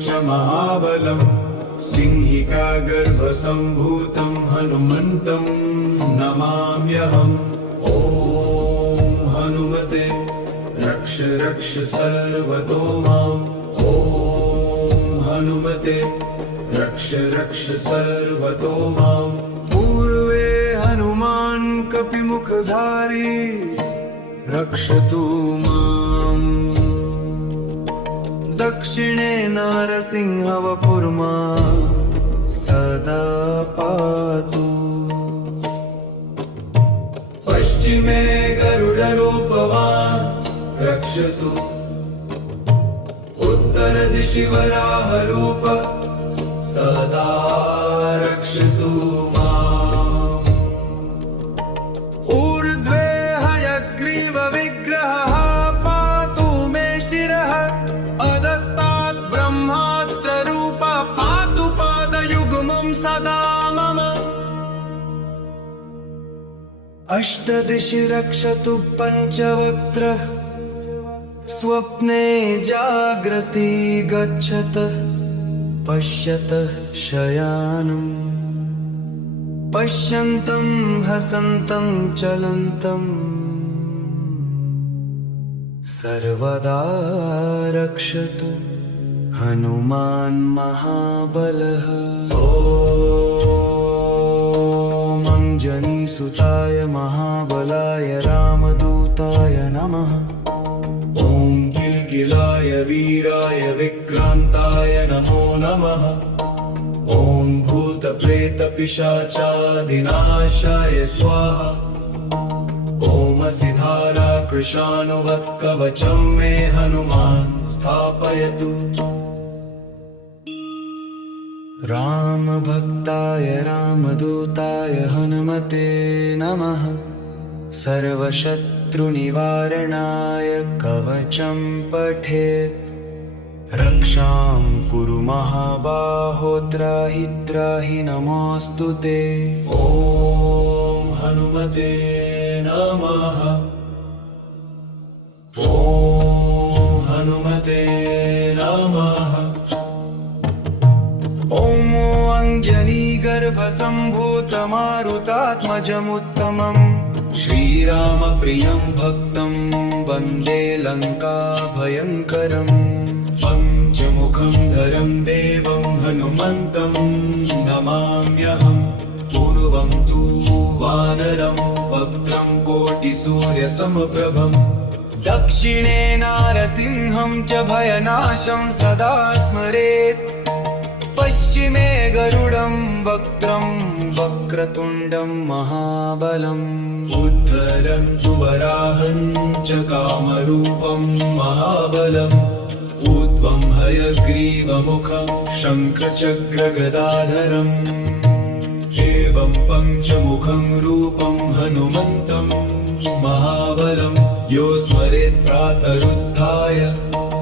च महाबलं सिंहिका गर्भसम्भूतं हनुमन्तं नमाम्यहम्। ॐ हनुमते रक्ष रक्ष सर्वतो माम्। ॐ हनुमते रक्ष रक्ष सर्वतो माम्। पूर्वे हनुमान् कपिमुखधारी रक्षतु माम्। दक्षिणे नारसिंहवपुर्मा सदा पातु। पश्चिमे गरुडरूपवान् रक्षतु। उत्तरदिशि वराहरूप सदा रक्षतु माम्। ऊर्ध्वे हयग्रीवविग्रहः पातु मे शिरः। अधस्तात् ब्रह्मास्त्ररूप पातु पादयुग्मं सदा मम। अष्टदिशि रक्षतु पञ्चवक्त्रः। स्वप्ने जाग्रति गच्छतः पश्यतः शयानम्। पश्यन्तं हसन्तं चलन्तम् सर्वदा रक्षतु हनुमान् महाबलः। ॐ अंजनीसुताय महाबलाय रामदूताय नमः। ॐ किल्किलाय वीराय विक्रान्ताय नमो नमः। ॐ भूतप्रेतपिशाचादिनाशाय स्वाहा। ॐ सिधारा कृशानुवत्कवचं मे हनुमान् स्थापयतु। रामभक्ताय रामदूताय हनुमते नमः। सर्वशत्रुनिवारणाय कवचं पठेत्। रक्षां कुरु महाबाहो त्राहि त्राहि नमोऽस्तु ते। ॐ हनुमते नमः। ॐ हनुमते नमः। ॐ अञ्जनीगर्भसम्भूतमारुतात्मजमुत्तमम् श्रीरामप्रियं भक्तं वन्दे लङ्काभयङ्करम्। पञ्चमुखं धरं देवं हनुमन्तं नमाम्यहम्। पूर्वं तु वानरं वक्त्रं कोटिसूर्यसमप्रभम्। दक्षिणे नारसिंहं च भयनाशं सदा स्मरेत्। पश्चिमे गरुडं वक्त्रं वक्रतुण्डं महाबलम्। उत्तरन्तु वराहं च कामरूपं महाबलम्। ऊर्ध्वं हयग्रीवमुखं शङ्खचक्रगदाधरम्। एवं पञ्चमुखं रूपं हनुमन्तं महाबलं। यो स्मरेत् प्रातरुत्थाय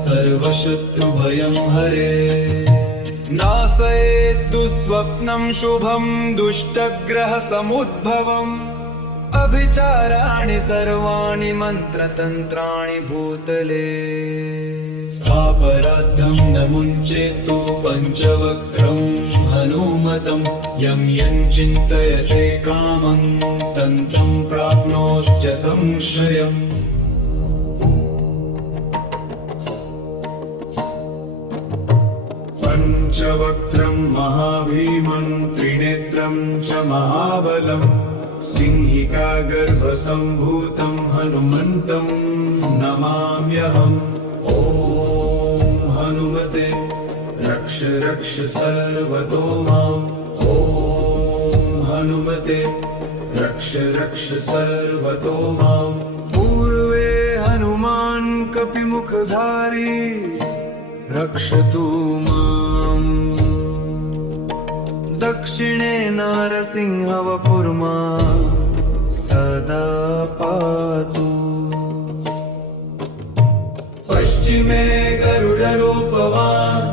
सर्वशत्रुभयं हरेत्। नाशयेत् दुःस्वप्नं शुभं दुष्टग्रहसमुद्भवम्। अभिचाराणि सर्वाणि मन्त्रतन्त्राणि भूतले। सापराद्धं न मुञ्चेत्तु पञ्चवक्त्रं हनुमतं। यं यं चिन्तयते कामं तं प्राप्नोत्य संशयम्। पञ्चवक्त्रं महाभीमं त्रिनेत्रं च महाबलं सिंहिका गर्भसम्भूतं हनुमन्तं नमाम्यहम्। ॐ हनुमते रक्ष रक्ष सर्वतो माम्। ॐ हनुमते रक्ष रक्ष सर्वतो माम्। पूर्वे हनुमान् कपिमुखधारी रक्षतु माम्। दक्षिणे नारसिंहवपुर्मा सदा पातु। पश्चिमे गरुडरूपवान्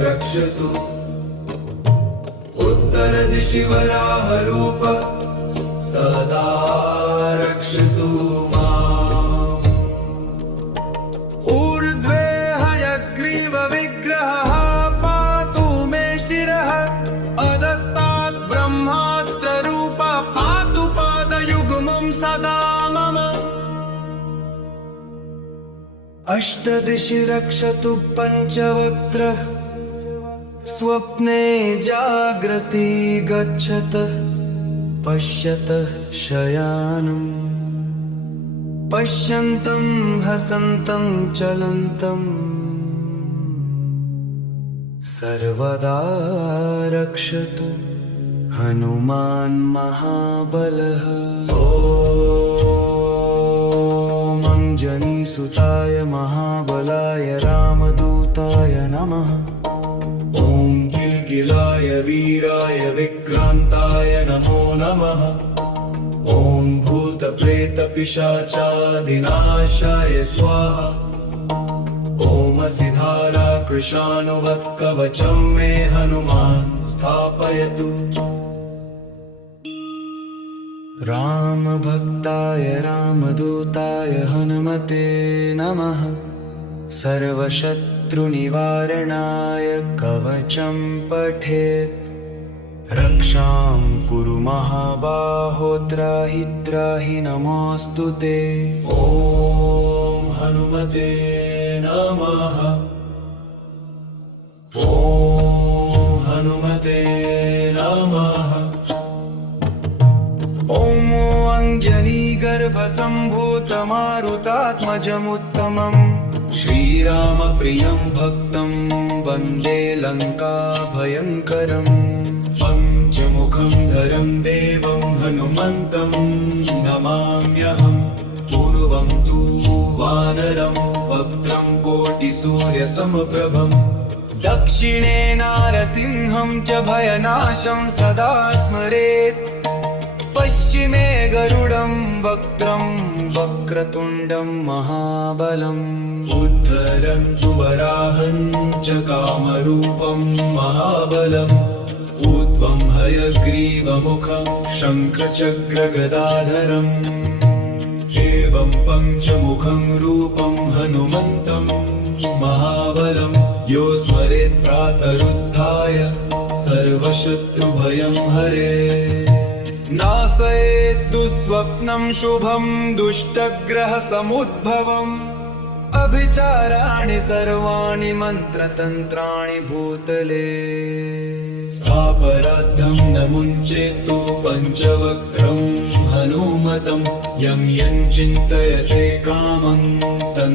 रक्षतु। उत्तरदिशि वराहरूप सदा रक्षतु माम्। ऊर्ध्वे हयग्रीवविग्रहः अष्टदिशि रक्षतु पञ्चवक्त्रः स्वप्ने जाग्रति गच्छतः पश्यतः शयानम् पश्यन्तं हसन्तं चलन्तं सर्वदा रक्षतु हनुमान् महाबलः। ॐ अंजनीसुताय महाबलाय रामदूताय नमः। ॐ किल्किलाय वीराय विक्रान्ताय नमो नमः। ॐ भूतप्रेतपिशाचादिनाशाय स्वाहा। ॐ सिधारा कृशानुवत्कवचं मे हनुमान् स्थापयतु। रामभक्ताय रामदूताय हनुमते नमः। सर्वशत्रुनिवारणाय कवचं पठेत्। रक्षां कुरु महाबाहो त्राहि त्राहि नमोऽस्तु ते। ॐ हनुमते नमः। ॐ हनुमते नमः। ॐ अञ्जनीगर्भसम्भूतमारुतात्मजमुत्तमम् श्रीरामप्रियं भक्तं वन्दे लङ्काभयङ्करम्। पञ्चमुखं धरं देवं हनुमन्तं नमाम्यहम्। पूर्वं तु वानरं वक्त्रं कोटिसूर्यसमप्रभम्। दक्षिणे नारसिंहं च भयनाशं सदा स्मरेत्। पश्चिमे गरुडं वक्त्रं वक्रतुण्डं महाबलम्। उत्तरन्तु वराहं च कामरूपं महाबलम्। ऊर्ध्वं हयग्रीवमुखं शङ्खचक्रगदाधरम्। एवं पञ्चमुखं रूपं हनुमन्तं महाबलं। यो स्मरेत् प्रातरुत्थाय सर्वशत्रुभयं हरेत्। नाशयेत् दुःस्वप्नं शुभं दुष्टग्रहसमुद्भवम्। अभिचाराणि सर्वाणि मन्त्रतन्त्राणि भूतले। सापराद्धं न मुञ्चेत्तु पञ्चवक्त्रं हनुमतं। यं यं चिन्तयते कामं तं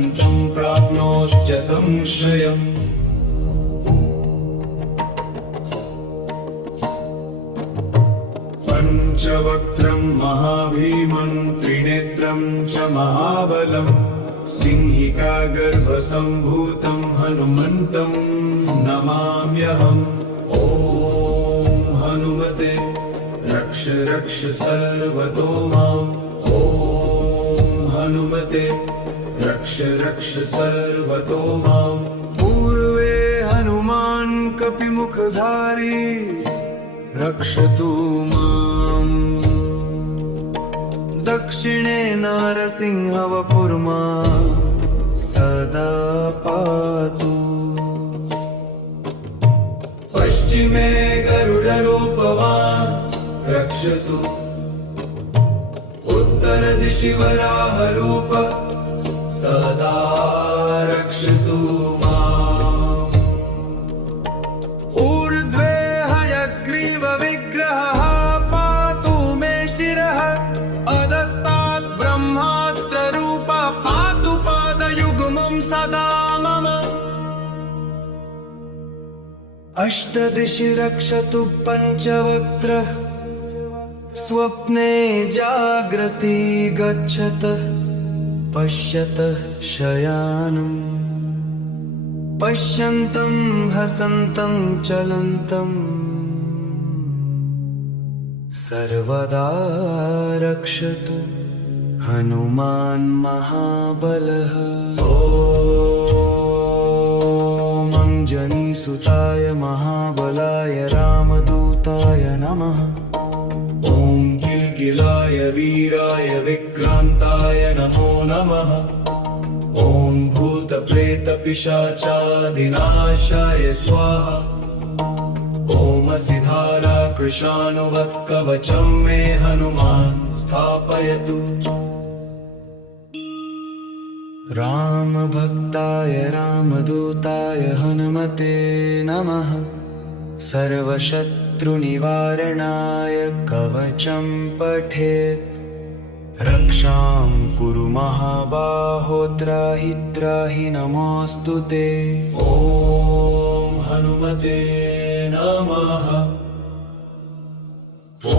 प्राप्नोत्य संशयम्। पञ्चवक्त्रं महाभीमं त्रिनेत्रं च महाबलम्। सिंहिका गर्भसम्भूतं हनुमन्तं नमाम्यहम्। ॐ हनुमते रक्ष रक्ष सर्वतो माम्। ॐ हनुमते रक्ष रक्ष सर्वतो माम्। पूर्वे हनुमान् कपिमुखधारी रक्षतु माम्। दक्षिणे नारसिंहवपुर्मा सदा पातु। पश्चिमे गरुडरूपवान् रक्षतु। उत्तरदिशि वराहरूप सदा रक्षतु माम्। ऊर्ध्वे हयग्रीवविग्रहः पातु मे शिरः। अधस्तात् ब्रह्मास्त्ररूपः पातु पादयुग्मं सदा मम। अष्टदिशि रक्षतु पञ्चवक्त्रः स्वप्ने जाग्रति गच्छतः पश्यतः शयानम् पश्यन्तं हसन्तं चलन्तं सर्वदा रक्षतु हनुमान् महाबलः। ॐ अंजनीसुताय महाबलाय रामदूताय नमः। ॐ किल्किलाय वीराय विक्रान्ताय नमो नमः। ॐ भूतप्रेतपिशाचादिनाशाय स्वाहा। ॐ सिधारा कृशानुवत्कवचं मे हनुमान् स्थापयतु। रामभक्ताय रामदूताय हनुमते नमः। सर्वशत्रुनिवारणाय कवचं पठेत्। रक्षां कुरु महाबाहो त्राहि त्राहि नमोऽस्तु ते। ॐ हनुमते नमः। ॐ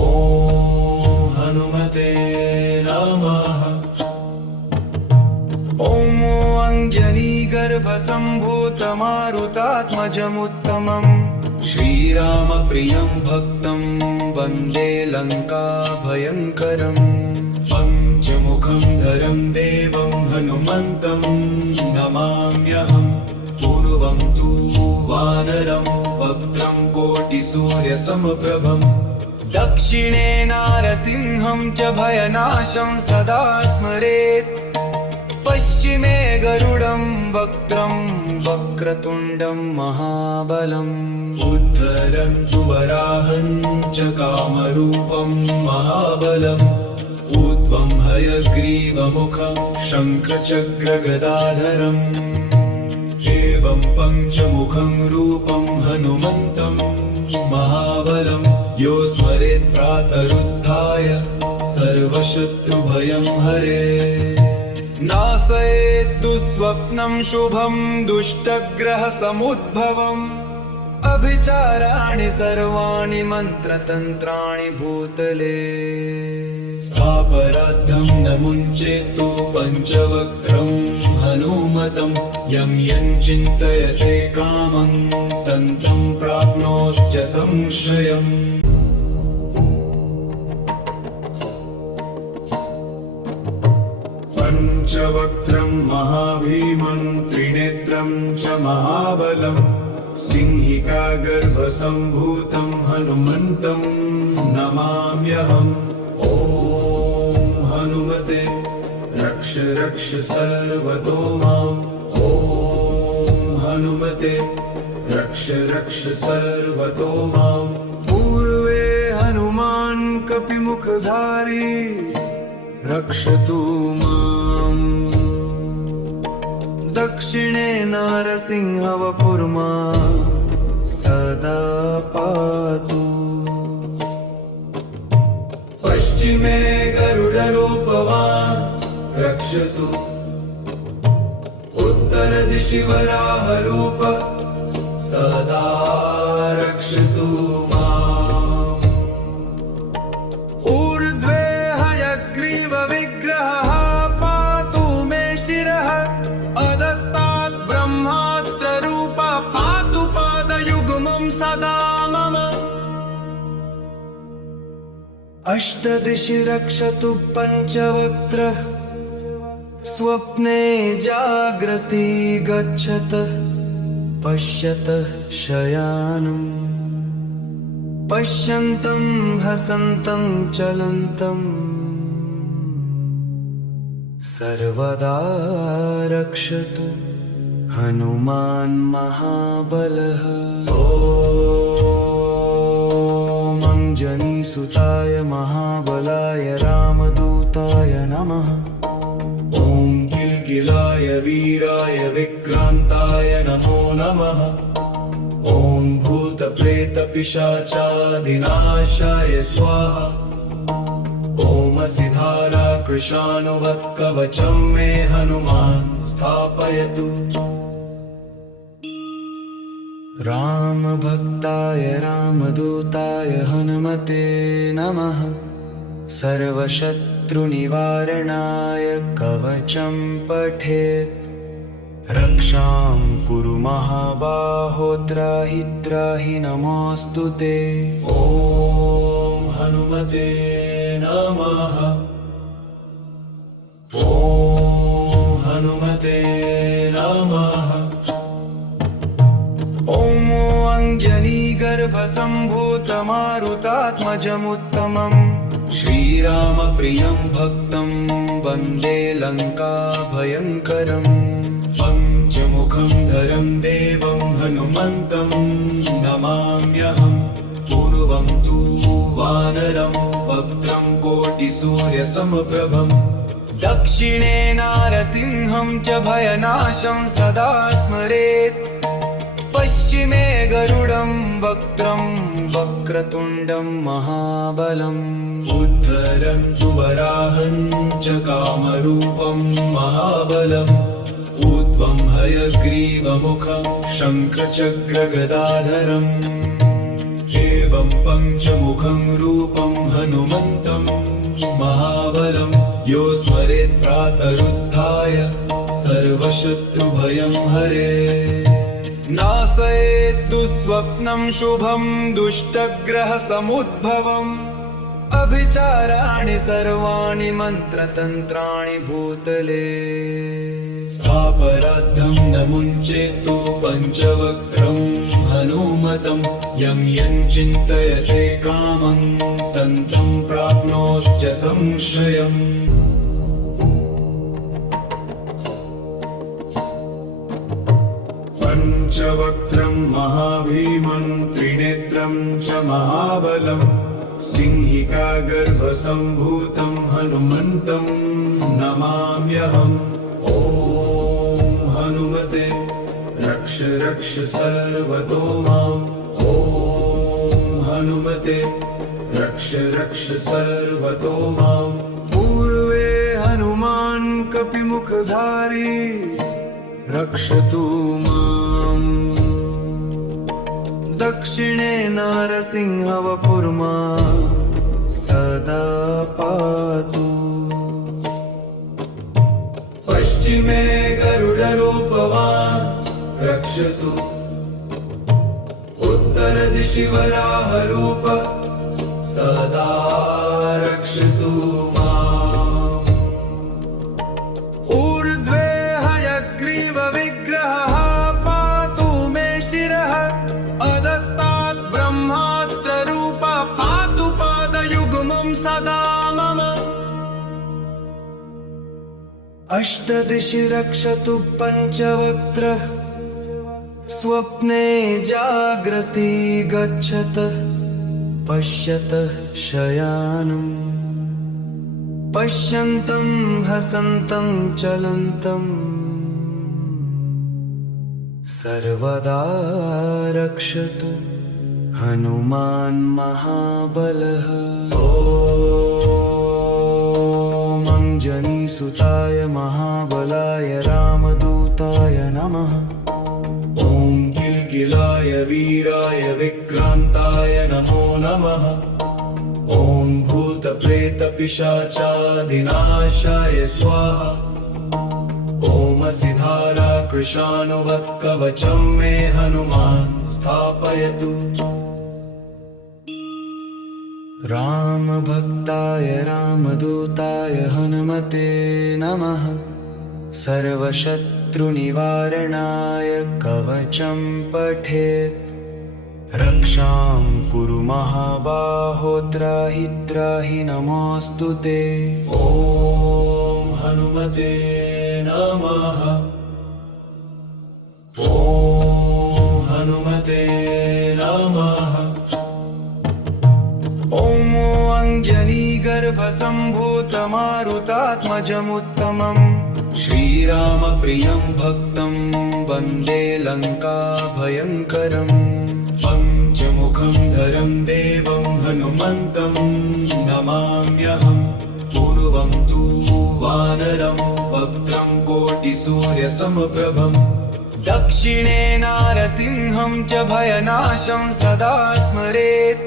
हनुमते नमः। ॐ अञ्जनीगर्भसम्भूतमारुतात्मजमुत्तमम् श्रीरामप्रियं भक्तं वन्दे लङ्काभयङ्करम्। पञ्चमुखं धरं देवं हनुमन्तं नमाम्यहम्। पूर्वं तु वानरं वक्त्रं कोटिसूर्यसमप्रभम्। दक्षिणे नारसिंहं च भयनाशं सदा स्मरेत्। पश्चिमे गरुडं वक्त्रं वक्रतुण्डं महाबलम्। उत्तरं तु वराहं च कामरूपं महाबलम्। ऊर्ध्वं हयग्रीवमुखं शङ्खचक्रगदाधरम्। एवं पञ्चमुखं रूपं हनुमन्तं महाबलं। यो स्मरेत् प्रातरुत्थाय सर्वशत्रुभयं हरेत्। नाशयेत् दुःस्वप्नं शुभं दुष्टग्रहसमुद्भवम्। अभिचाराणि सर्वाणि मन्त्रतन्त्राणि भूतले। सापराद्धं न मुञ्चेत्तु पञ्चवक्त्रं हनुमतं। यं चिन्तयते कामं तं प्राप्नोत्य संशयम्। पञ्चवक्त्रं महाभीमं त्रिनेत्रं च महाबलम्। सिंहिकागर्भसम्भूतं हनुमन्तं नमाम्यहम्। ॐ हनुमते रक्ष रक्ष सर्वतो माम्। ॐ हनुमते रक्ष रक्ष सर्वतो माम्। पूर्वे हनुमान् कपिमुखधारी रक्षतु माम्। दक्षिणे नारसिंहवपुर्मा सदा पातु। पश्चिमे गरुडरूपवान् रक्षतु। उत्तरदिशि वराहरूप सदा रक्षतु माम्। ऊर्ध्वे हयग्रीवविग्रहः पातु मे शिरः। अधस्तात् ब्रह्मास्त्ररूप पातु पादयुग्मं सदा मम। अष्टदिशि रक्षतु पञ्चवक्त्रः। स्वप्ने जाग्रति गच्छतः पश्यतः शयानम्। पश्यन्तं हसन्तं चलन्तम् सर्वदा रक्षतु हनुमान् महाबलः। ॐ अञ्जनीसुताय महाबलाय रामदूताय नमः। ॐ किल्किलाय वीराय विक्रान्ताय नमो नमः। ॐ भूतप्रेतपिशाचादिनाशाय स्वाहा। ॐ सिधारा कृशानुवत्कवचं मे हनुमान् स्थापयतु। रामभक्ताय रामदूताय हनुमते नमः। सर्वशत्रुनिवारणाय कवचं पठेत्। रक्षां कुरु महाबाहो त्राहि त्राहि नमोऽस्तु ते। ॐ हनुमते नमः। ॐ हनुमते नमः। ॐ अञ्जनीगर्भसम्भूतमारुतात्मजमुत्तमम् श्रीरामप्रियं भक्तं वन्दे लङ्काभयङ्करम्। पञ्चमुखं धरं देवं हनुमन्तं नमाम्यहम्। पूर्वं तु वानरं वक्त्रं कोटिसूर्यसमप्रभम्। दक्षिणे नारसिंहं च भयनाशं सदा स्मरेत् पश्चिमे गरुडं वक्त्रं वक्रतुण्डं महाबलम् उत्तरं तु वराहं च कामरूपं महाबलम् ऊर्ध्वं हयग्रीवमुखं शङ्खचक्रगदाधरम् एवं पञ्चमुखं रूपं हनुमन्तं महाबलं यो स्मरेत् प्रातरुत्थाय सर्वशत्रुभयं हरेत् नाशयेत् दुःस्वप्नं शुभं दुष्टग्रहसमुद्भवम् अभिचाराणि सर्वाणि मन्त्रतन्त्राणि भूतले सापराद्धं न मुञ्चेत्तु पञ्चवक्त्रं हनुमतं यं चिन्तयते कामं तं प्राप्नोत्य संशयम् पञ्चवक्त्रं महाभीमं त्रिनेत्रं च महाबलम् सिंहिका गर्भसम्भूतं हनुमन्तं नमाम्यहम् ॐ हनुमते रक्ष रक्ष सर्वतो माम् ॐ हनुमते रक्ष रक्ष सर्वतो माम् पूर्वे हनुमान् कपिमुखधारी रक्षतु माम् दक्षिणे नारसिंहवपुर्मा सदा पातु पश्चिमे गरुडरूपवान् रक्षतु उत्तरदिशि वराहरूप सदा रक्षतु माम् ऊर्ध्वे हयग्रीवविग्रहः पातु मे शिरः अधस्तात् ब्रह्मास्त्ररूप पातु पादयुग्मं सदा मम अष्टदिशि रक्षतु पञ्चवक्त्रः स्वप्ने जाग्रति गच्छतः पश्यतः शयानम् पश्यन्तं हसन्तं चलन्तम् सर्वदा रक्षतु हनुमान् महाबलः ॐ अञ्जनीसुताय महाबलाय रामदूताय नमः ॐ किल्किलाय वीराय विक्रान्ताय नमो नमः ॐ भूतप्रेतपिशाचादिनाशाय स्वाहा ॐ सिधारा कृशानुवत्कवचं मे हनुमान् स्थापयतु रामभक्ताय रामदूताय हनुमते नमः सर्वशत्रुनिवारणाय कवचं पठेत् रक्षां कुरु महाबाहो त्राहि त्राहि नमोऽस्तु ते ॐ हनुमते नमः ॐ हनुमते नमः ॐ अञ्जनीगर्भसम्भूतमारुतात्मजमुत्तमम् श्रीरामप्रियं भक्तं वन्दे लङ्काभयङ्करम् पञ्चमुखं धरं देवं हनुमन्तं नमाम्यहम् पूर्वं तु वानरं वक्त्रं कोटिसूर्यसमप्रभम् दक्षिणे नारसिंहं च भयनाशं सदा स्मरेत्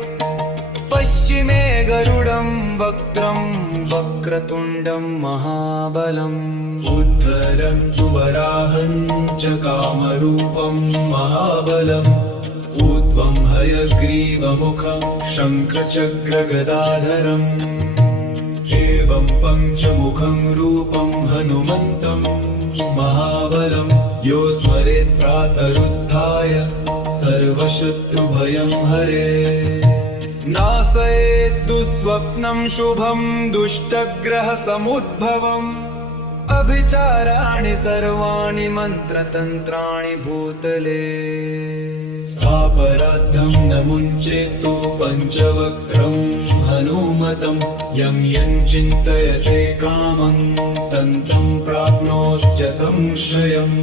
पश्चिमे गरुडं वक्त्रं वक्रतुण्डं महाबलम् उत्तरं तु वराहं च कामरूपं महाबलम् ऊर्ध्वं हयग्रीवमुखं शङ्खचक्रगदाधरम् एवं पञ्चमुखं रूपं हनुमन्तं महाबलं यो स्मरेत् प्रातरुत्थाय सर्वशत्रुभयं हरेत् नाशयेत् दुःस्वप्नं शुभं दुष्टग्रहसमुद्भवम् अभिचाराणि सर्वाणि मन्त्रतन्त्राणि भूतले सापराद्धं न मुञ्चेतो पञ्चवक्त्रं हनुमतं यं चिन्तयते कामं तं प्राप्नोत्य संशयम्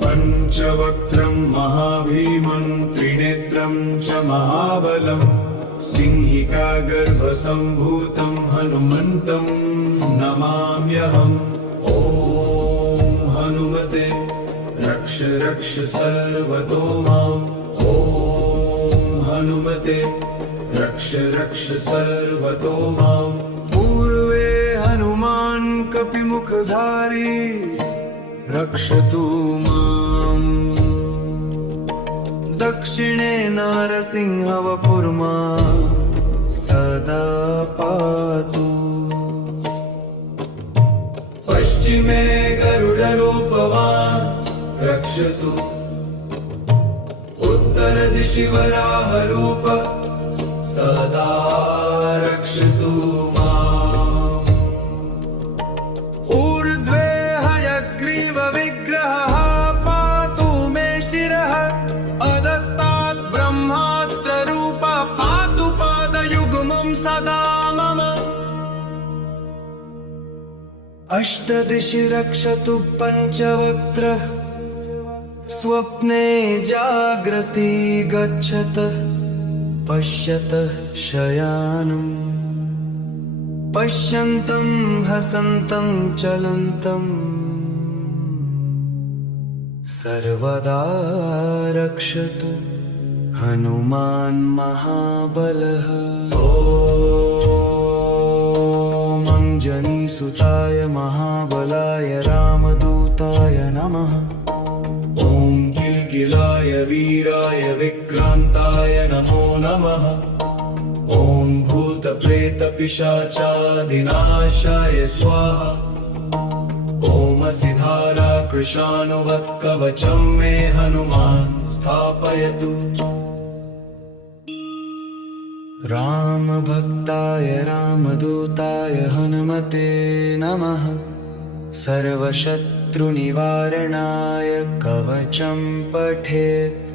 पञ्चवक्त्रं महाभीमं त्रिनेत्रं च महाबलं सिंहिकागर्भसम्भूतं हनुमन्तं नमाम्यहम् ॐ हनुमते रक्ष रक्ष सर्वतो माम् ॐ हनुमते रक्ष रक्ष सर्वतो माम् पूर्वे हनुमान् कपिमुखधारी रक्षतु माम् दक्षिणे नारसिंहवपुर्मा सदा पातु पश्चिमे गरुडरूपवान् रक्षतु उत्तरदिशि वराहरूप सदा रक्षतु माम् ऊर्ध्वे हयग्रीवविग्रहः पातु मे शिरः अधस्तात् ब्रह्मास्त्ररूप पातु पादयुग्मं सदा मम अष्टदिशि रक्षतु पञ्चवक्त्रः स्वप्ने जाग्रति गच्छतः पश्यतः शयानम् पश्यन्तं हसन्तं चलन्तं सर्वदा रक्षतु हनुमान् महाबलः ॐ अञ्जनीसुताय महाबलाय रामदूताय नमः ॐ किल्किलाय वीराय विक्रान्ताय नमो नमः ॐ भूतप्रेतपिशाचादिनाशाय स्वाहा ॐ सिधारा कृशानुवत्कवचं मे हनुमान् स्थापयतु रामभक्ताय रामदूताय हनुमते नमः सर्वशत्रुनिवारणाय कवचं पठेत्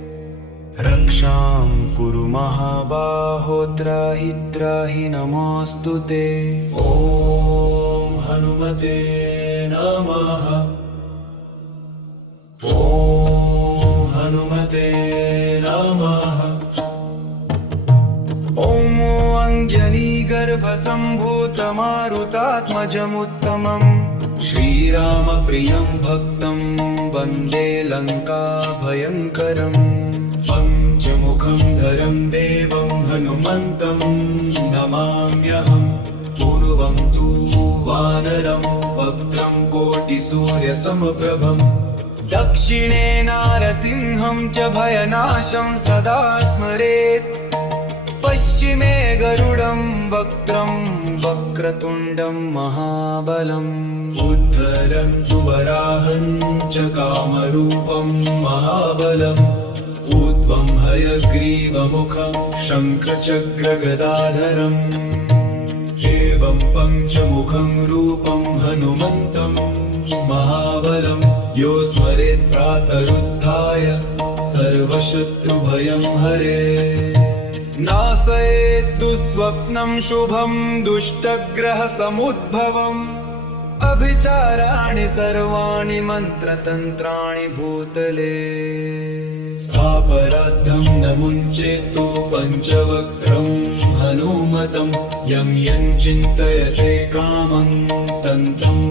रक्षां कुरु महाबाहो त्राहि त्राहि नमोऽस्तु ते ॐ हनुमते नमः ॐ हनुमते नमः ॐ अञ्जनीगर्भसम्भूतमारुतात्मजमुत्तमम् श्रीरामप्रियं भक्तं वन्दे लङ्काभयङ्करम् पञ्चमुखं धरं देवं हनुमन्तं नमाम्यहम् पूर्वं तु वानरं वक्त्रं कोटिसूर्यसमप्रभम् दक्षिणे नारसिंहं च भयनाशं सदा स्मरेत् पश्चिमे गरुडं वक्त्रं वक्रतुण्डं महाबलम् उत्तरं तु वराहं च कामरूपं महाबलम् ऊर्ध्वं हयग्रीवमुखं शङ्खचक्रगदाधरम् एवं पञ्चमुखं रूपं हनुमन्तं महाबलं यो स्मरेत् प्रातरुत्थाय सर्वशत्रुभयं हरेत् नाशयेत् दुःस्वप्नं शुभं दुष्टग्रहसमुद्भवम् अभिचाराणि सर्वाणि मन्त्रतन्त्राणि भूतले सापराद्धं न मुञ्चेतो पञ्चवक्त्रं हनुमतं यं चिन्तयते कामं तं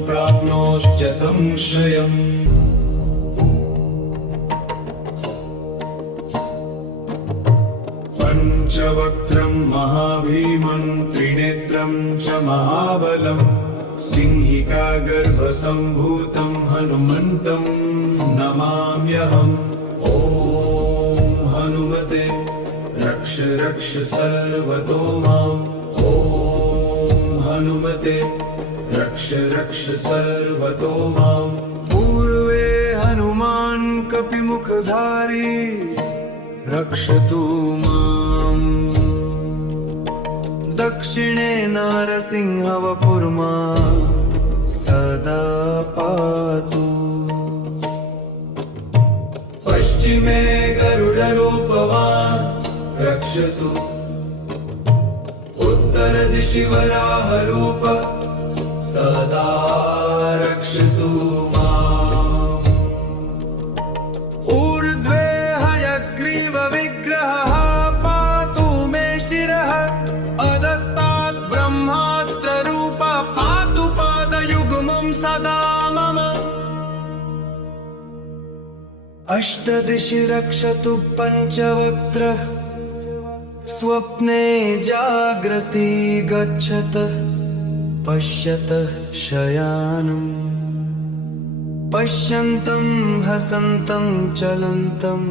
प्राप्नोत्य संशयम् पञ्चवक्त्रं महाभीमं त्रिनेत्रं च महाबलं सिंहिकागर्भसम्भूतं हनुमन्तं नमाम्यहम् ॐ हनुमते रक्ष रक्ष सर्वतो माम् ॐ हनुमते रक्ष रक्ष सर्वतो माम् पूर्वे हनुमान् कपिमुखधारी रक्षतु माम् दक्षिणे नारसिंहवपुर्मा सदा पातु। पश्चिमे गरुडरूपवान् रक्षतु, उत्तरदिशि वराहरूप सदा रक्षतु माम्। ऊर्ध्वे हयग्रीवविग्रहः पातु मे शिरः, अधस्तात् ब्रह्मास्त्ररूप पातु पादयुग्मं सदा मम। अष्टदिशि रक्षतु पञ्चवक्त्रः, स्वप्ने जाग्रति गच्छतः पश्यतः शयानम्, पश्यन्तं हसन्तं चलन्तम्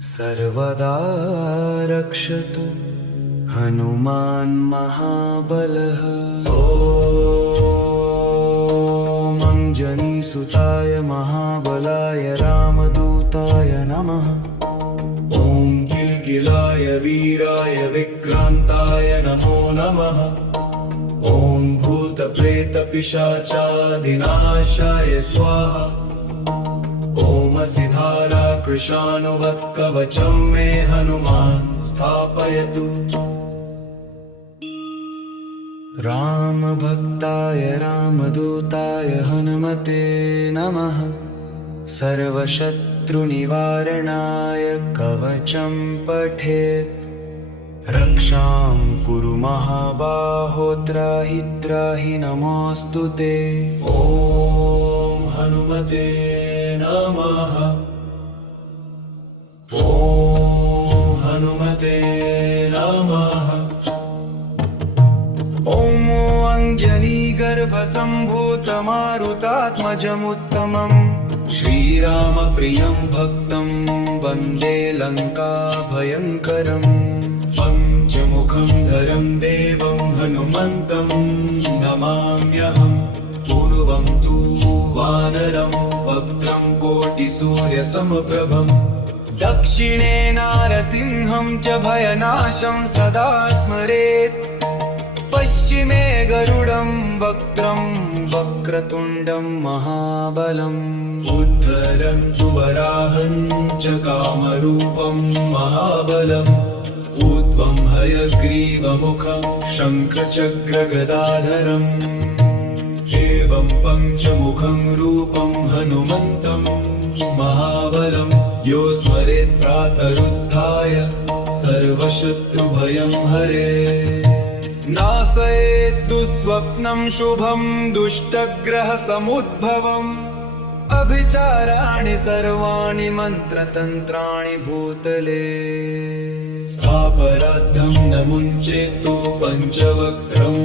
सर्वदा रक्षतु हनुमान् महाबलः। ॐ अञ्जनीसुताय महाबलाय रामदूताय नमः। ॐ किल्किलाय वीराय विक्रान्ताय नमो नमः। ॐ भूतप्रेतपिशाचादिनाशाय स्वाहा। ॐ सिधारा कृशानुवत्कवचं मे हनुमान् स्थापयतु। रामभक्ताय रामदूताय हनुमते नमः। सर्वशत्रुनिवारणाय कवचं पठेत्, रक्षां कुरु महाबाहो त्राहि त्राहि नमोऽस्तु ते। ॐ हनुमते नमः। ॐ हनुमते नमः। ॐ अञ्जनीगर्भसम्भूतमारुतात्मजमुत्तमम्, श्रीरामप्रियं भक्तं वन्दे लङ्काभयङ्करम्। पञ्चमुखं धरं देवं हनुमन्तं नमाम्यहम्। पूर्वं तु वानरं वक्त्रं कोटिसूर्यसमप्रभम्, दक्षिणे नारसिंहं च भयनाशं सदा स्मरेत्। पश्चिमे गरुडं वक्त्रं वक्रतुण्डं महाबलम्, उत्तरं तु वराहं च कामरूपं महाबलम्। ऊर्ध्वं हयग्रीवमुखं शङ्खचक्रगदाधरम्, एवं पञ्चमुखं रूपं हनुमन्तं महाबलं। यो स्मरेत् प्रातरुत्थाय सर्वशत्रुभयं हरेत्। नाशयेत् दुःस्वप्नं शुभं दुष्टग्रहसमुद्भवम्, अभिचाराणि सर्वाणि मन्त्रतन्त्राणि भूतले। सापराद्धं न मुञ्चेत्तु पञ्चवक्त्रं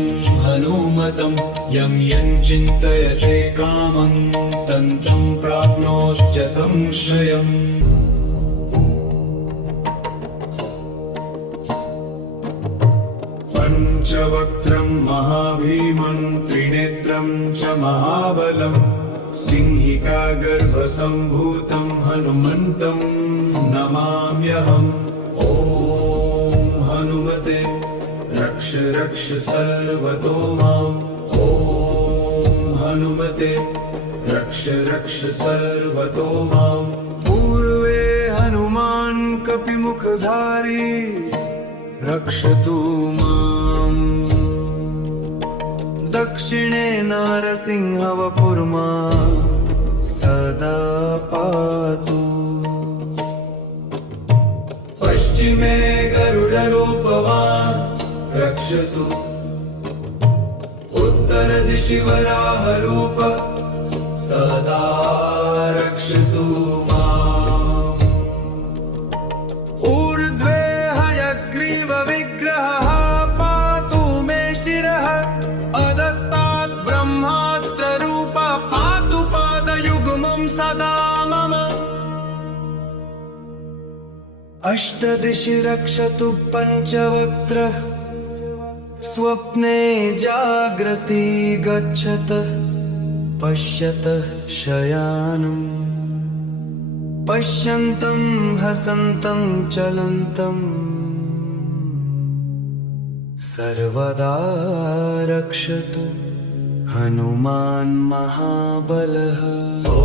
हनुमतं, यं यं चिन्तयते कामं तं प्राप्नोत्य संशयम्। पञ्चवक्त्रं महाभीमं त्रिनेत्रं च महाबलं, सिंहिकागर्भसम्भूतं हनुमन्तं नमाम्यहम्। ॐ हनुमते रक्ष रक्ष सर्वतो माम्। ॐ हनुमते रक्ष रक्ष सर्वतो माम्। पूर्वे हनुमान् कपिमुखधारी रक्षतु माम्, दक्षिणे नारसिंहवपुर्मा सदा पातु। पश्चिमे गरुडरूपवान् रक्षतु, उत्तरदिशि वराहरूप सदा रक्षतु माम्। ऊर्ध्वे हयग्रीवविग्रहः पातु मे शिरः, अधस्तात् ब्रह्मास्त्ररूप पातु पादयुग्मं सदा मम। अष्टदिशि रक्षतु पञ्चवक्त्रः, स्वप्ने जाग्रति गच्छतः पश्यतः शयानम्, पश्यन्तं हसन्तं चलन्तं सर्वदा रक्षतु हनुमान् महाबलः। ॐ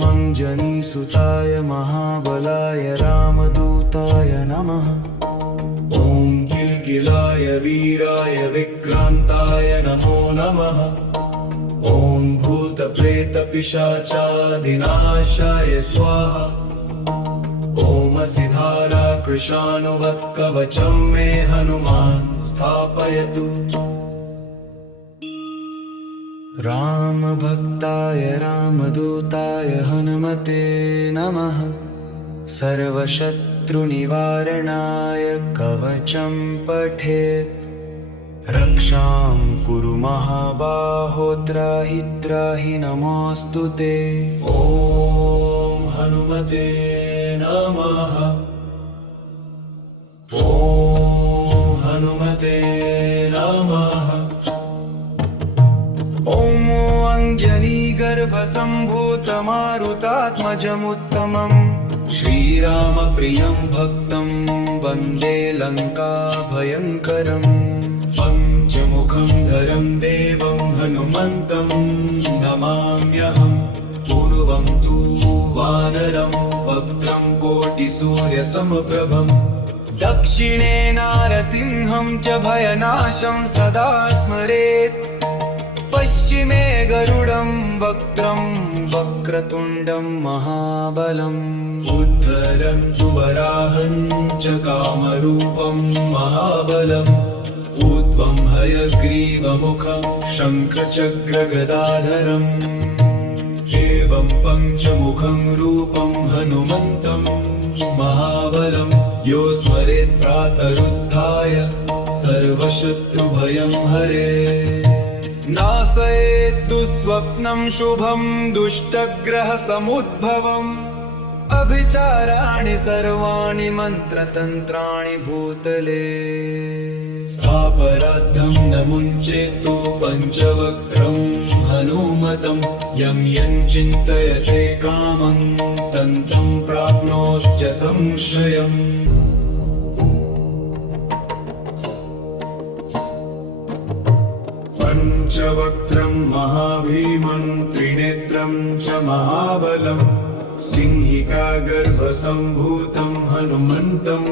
अञ्जनीसुताय महाबलाय रामदूताय नमः। ॐ किल्किलाय वीराय विक्रान्ताय नमो नमः। ॐ भूतप्रेतपिशाचादिनाशाय स्वाहा। ॐ सिधारा कृशानुवत्कवचं मे हनुमान् स्थापयतु। रामभक्ताय रामदूताय हनुमते नमः। सर्वशत्रुनिवारणाय कवचं पठेत्। रक्षां कुरु महाबाहो त्राहि त्राहि नमोऽस्तु ते। ॐ हनुमते नमः। ॐ हनुमते नमः। ॐ अञ्जनीगर्भसम्भूतमारुतात्मजमुत्तमम् श्रीरामप्रियं भक्तं वन्दे लङ्काभयङ्करम्। पञ्चमुखं धरं देवं हनुमन्तं नमाम्यहम्। पूर्वं तु वानरं वक्त्रं कोटिसूर्यसमप्रभम्। दक्षिणे नारसिंहं च भयनाशं सदा स्मरेत्। पश्चिमे गरुडं वक्त्रं वक्रतुण्डं महाबलम्। उत्तरन्तु वराहं च कामरूपं महाबलम्। ऊर्ध्वं हयग्रीवमुखं शङ्खचक्रगदाधरम्। एवं पञ्चमुखं रूपं हनुमन्तं महाबलं। यो स्मरेत् प्रातरुत्थाय सर्वशत्रुभयं हरेत्। नाशयेत् दुःस्वप्नं शुभं दुष्टग्रहसमुद्भवम्। अभिचाराणि सर्वाणि मन्त्रतन्त्राणि भूतले। सापराद्धं न मुञ्चेत्तु पञ्चवक्त्रं हनुमतं। यं चिन्तयते कामं तं प्राप्नोत्य संशयम्। पञ्चवक्त्रं महाभीमं त्रिनेत्रं च महाबलम्। सिंहिका गर्भसम्भूतं हनुमन्तं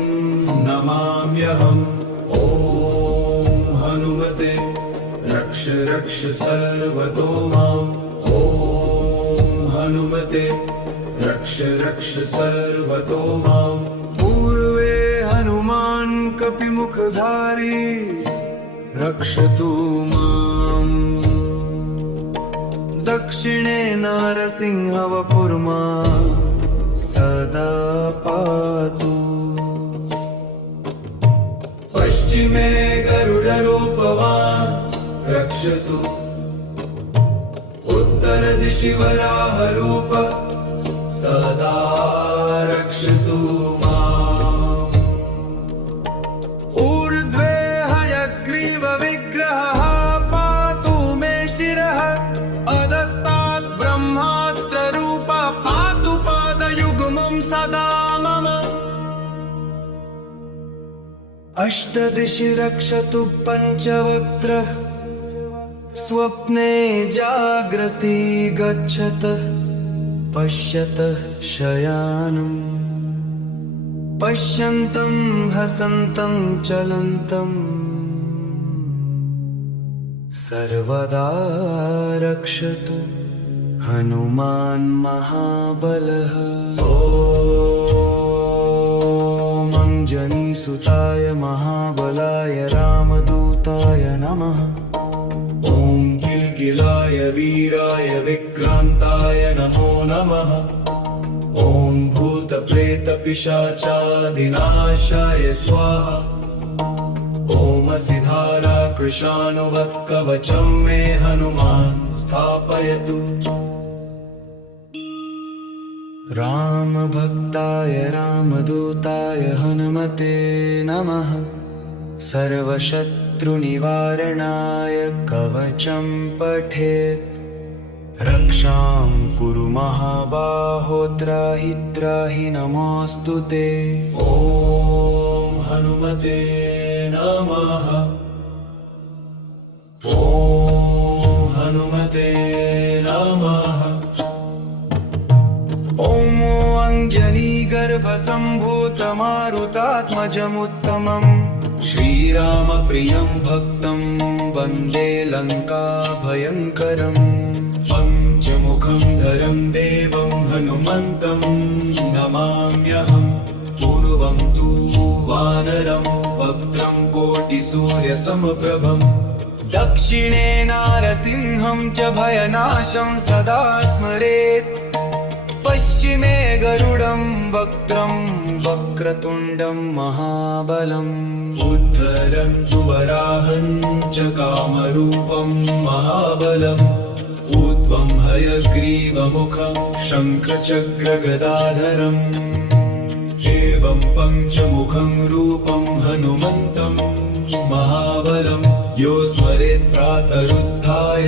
नमाम्यहम्। ॐ हनुमते रक्ष रक्ष सर्वतो माम्। ॐ हनुमते रक्ष रक्ष सर्वतो माम्। पूर्वे हनुमान् कपिमुखधारी रक्षतु माम्। दक्षिणे नारसिंहवपुर्मा सदा पातु। पश्चिमे गरुडरूपवान् रक्षतु। उत्तरदिशि वराहरूप सदा रक्षतु माम्। ऊर्ध्वे हयग्रीवविग्रहः पातु मे शिरः। अधस्तात् ब्रह्मास्त्ररूप पातु पादयुग्मं सदा मम। अष्टदिशि रक्षतु पञ्चवक्त्रः। स्वप्ने जाग्रति गच्छतः पश्यतः शयानम्। पश्यन्तं हसन्तं चलन्तम् सर्वदा रक्षतु हनुमान् महाबलः। ॐ अञ्जनीसुताय महाबलाय रामदूताय नमः। ॐ किल्किलाय वीराय विक्रान्ताय नमो नमः। ॐ भूतप्रेतपिशाचादिनाशाय स्वाहा। ॐ सिधारा कृशानुवत्कवचं मे हनुमान् स्थापयतु। रामभक्ताय रामदूताय हनुमते नमः। सर्वशत्रुनिवारणाय कवचं पठेत्। रक्षां कुरु महाबाहो त्राहि त्राहि नमोऽस्तु ते। ॐ हनुमते नमः। ॐ हनुमते नमः। ॐ अञ्जनीगर्भसम्भूतमारुतात्मजमुत्तमम् श्रीरामप्रियं भक्तं वन्दे लङ्काभयङ्करम् पञ्चमुखं धरं देवं हनुमन्तं नमाम्यहम्। पूर्वं तु वानरं वक्त्रं कोटिसूर्यसमप्रभम् दक्षिणे नारसिंहं च भयनाशं सदा स्मरेत् पश्चिमे गरुडं वक्त्रं वक्रतुण्डं महाबलम् उत्तरं तु वराहं च कामरूपं महाबलम् ऊर्ध्वं हयग्रीवमुखं शङ्खचक्रगदाधरम् एवं पञ्चमुखं रूपं हनुमन्तं महाबलं यो स्मरेत् प्रातरुत्थाय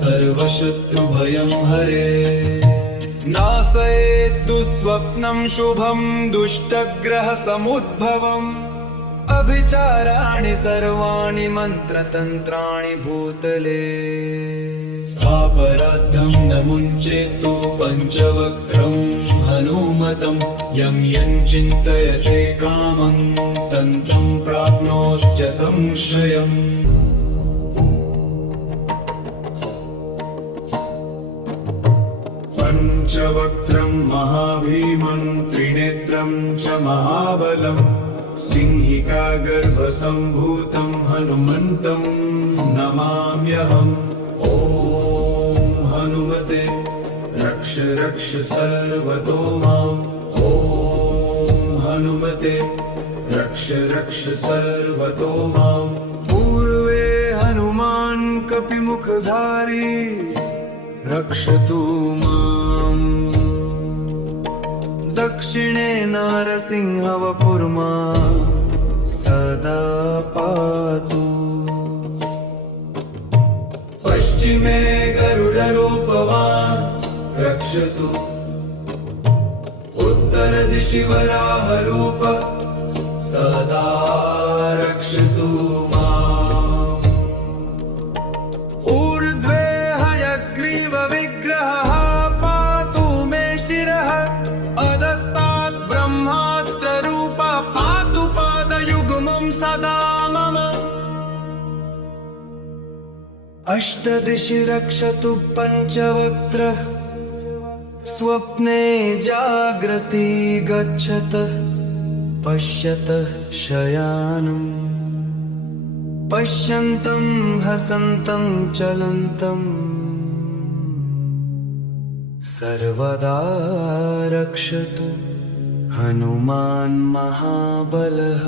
सर्वशत्रुभयं हरेत् नाशयेत् दुःस्वप्नं शुभं दुष्टग्रहसमुद्भवम् अभिचाराणि सर्वाणि मन्त्रतन्त्राणि भूतले सापराद्धं न मुञ्चेत्तु पञ्चवक्त्रं हनुमतं यं चिन्तयते कामं तं प्राप्नोत्य संशयम् पञ्चवक्त्रं महाभीमं त्रिनेत्रं च महाबलं सिंहिकागर्भसम्भूतं हनुमन्तं नमाम्यहम्। ॐ हनुमते रक्ष रक्ष सर्वतो माम्। ॐ हनुमते रक्ष रक्ष सर्वतो माम्। पूर्वे हनुमान् कपिमुखधारी रक्षतु माम् दक्षिणे नारसिंहवपुर्मा सदा पातु पश्चिमे गरुडरूपवान् रक्षतु उत्तरदिशि वराहरूप सदा रक्षतु माम्। ऊर्ध्वे हयग्रीवविग्रहः पातु मे शिरः अधस्तात् ब्रह्मास्त्ररूप पातु पादयुग्मं सदा मम अष्टदिशि रक्षतु पञ्चवक्त्रः स्वप्ने जाग्रति गच्छतः पश्यतः शयानम् पश्यन्तं हसन्तं चलन्तं सर्वदा रक्षतु हनुमान् महाबलः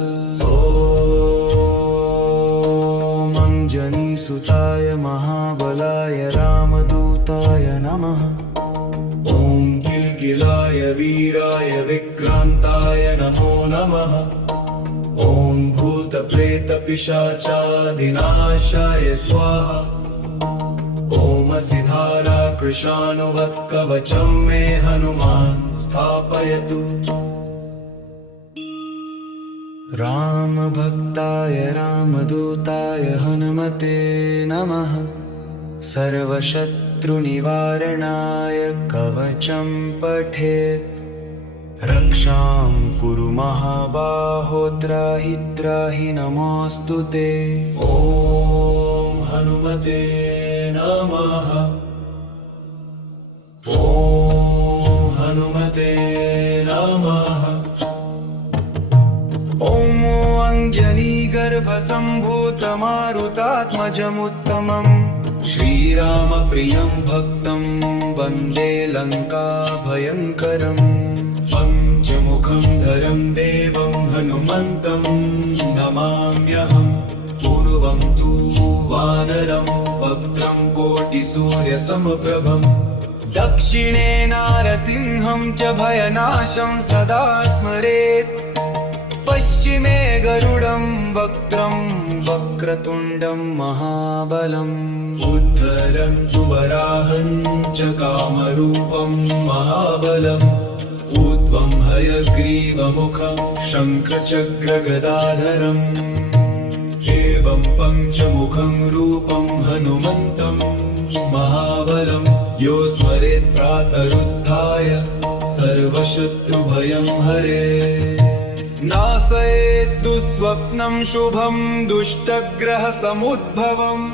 ॐ अञ्जनीसुताय महाबलाय रामदूताय नमः। ॐ किल्किलाय वीराय विक्रान्ताय नमो नमः। ॐ भूतप्रेतपिशाचादिनाशाय स्वाहा। ॐ सिधारा कृशानुवत्कवचं मे हनुमान् स्थापयतु। रामभक्ताय रामदूताय हनुमते नमः। सर्वशत्रुनिवारणाय कवचं पठेत् रक्षां कुरु महाबाहो त्राहि त्राहि नमोऽस्तु ते। ॐ हनुमते नमः। ॐ हनुमते नमः। ॐ अञ्जनीगर्भसम्भूतमारुतात्मजमुत्तमम् श्रीरामप्रियं भक्तं वन्दे लङ्काभयङ्करम् पञ्चमुखं धरं देवं हनुमन्तं नमाम्यहम्। पूर्वं तु वानरं वक्त्रं कोटिसूर्यसमप्रभम् दक्षिणे नारसिंहं च भयनाशं सदा स्मरेत् पश्चिमे गरुडं वक्त्रं वक्रतुण्डं महाबलम् उत्तरं तु वराहं च कामरूपं महाबलम् ऊर्ध्वं हयग्रीवमुखं शङ्खचक्रगदाधरम् एवं पञ्चमुखं रूपं हनुमन्तं महाबलं यो स्मरेत् प्रातरुत्थाय सर्वशत्रुभयं हरेत् नाशयेत् दुःस्वप्नं शुभं दुष्टग्रहसमुद्भवम्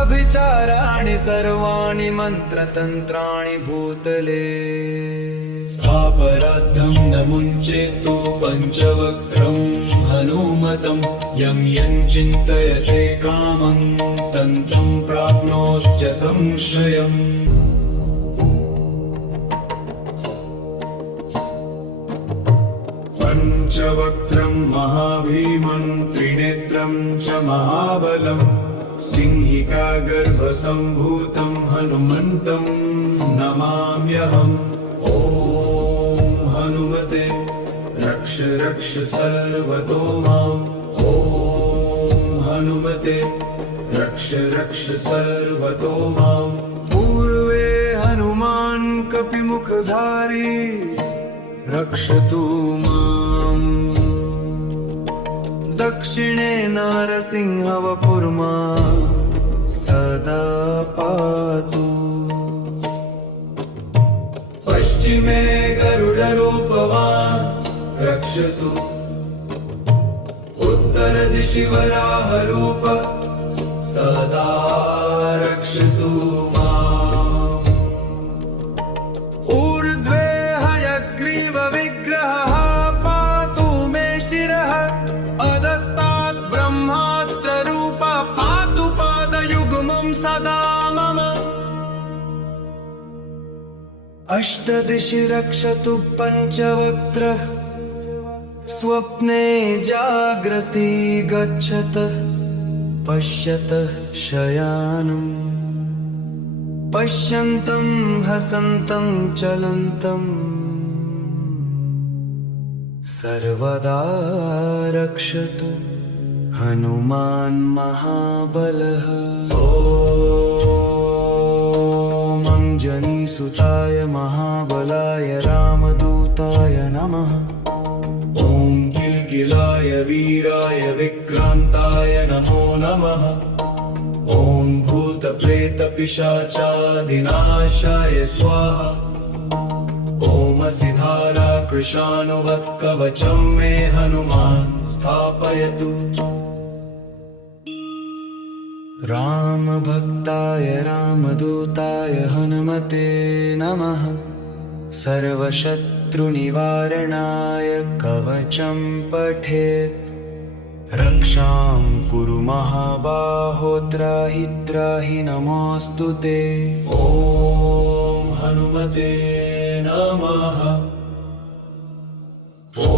अभिचाराणि सर्वाणि मन्त्रतन्त्राणि भूतले सापराद्धं न मुञ्चेतो पञ्चवक्त्रं हनुमतं यं चिन्तयते कामं तन्तं प्राप्नोत्य संशयम् पञ्चवक्त्रं महाभीमं त्रिनेत्रं च महाबलं सिंहिकागर्भसम्भूतं हनुमन्तं नमाम्यहम् ॐ हनुमते रक्ष रक्ष सर्वतो माम् ॐ हनुमते रक्ष रक्ष सर्वतो माम् पूर्वे हनुमान् कपिमुखधारी रक्षतु माम् दक्षिणे नारसिंहवपुर्मा सदा पातु पश्चिमे गरुडरूपवान् रक्षतु उत्तरदिशि वराहरूप सदा रक्षतु माम् ऊर्ध्वे हयग्रीवविग्रहः पातु मे शिरः अधस्तात् ब्रह्मास्त्ररूप पातु पादयुग्मं सदा मम अष्टदिशि रक्षतु पञ्चवक्त्रः स्वप्ने जाग्रति गच्छतः पश्यतः शयानम् पश्यन्तं हसन्तं चलन्तम् सर्वदा रक्षतु हनुमान् महाबलः ॐ अंजनीसुताय महाबलाय रामदूताय नमः ॐ किल्किलाय वीराय विक्रान्ताय नमो नमः ॐ भूतप्रेतपिशाचादिनाशाय स्वाहा ॐ धारा कृशानुवत्कवचं मे हनुमान् स्थापयतु रामभक्ताय रामदूताय हनुमते नमः सर्वशत्रुनिवारणाय कवचं पठेत् रक्षां कुरु महाबाहो त्राहि त्राहि नमोऽस्तु ते ॐ हनुमते नमः ॐ